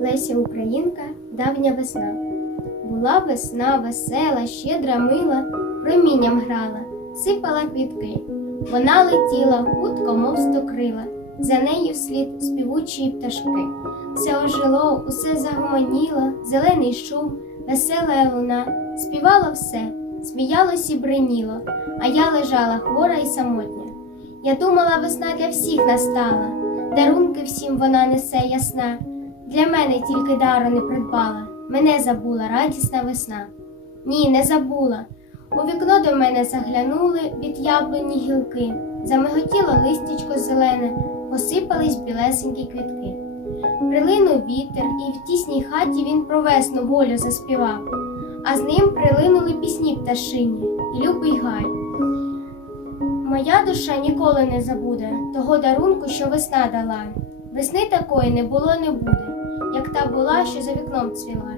Леся Українка, давня весна. Була весна весела, щедра мила, промінням грала, сипала квітки. Вона летіла хутко, мов стокрила, за нею вслід співучі пташки. Все ожило, усе загомоніло, зелений шум, весела луна, співало все, сміялось і бриніло, а я лежала хвора і самотня. Я думала, весна для всіх настала, дарунки всім вона несе ясна. Для мене тільки дару не придбала, мене забула радісна весна. Ні, не забула. У вікно до мене заглянули від яблуні гілки, замиготіло листячко зелене, посипались білесенькі квітки. Прилинув вітер, і в тісній хаті він про весну волю заспівав, а з ним прилинули пісні пташині, любий гай. Моя душа ніколи не забуде того дарунку, що весна дала. Весни такої не було, не буде, була, що за вікном цвіла.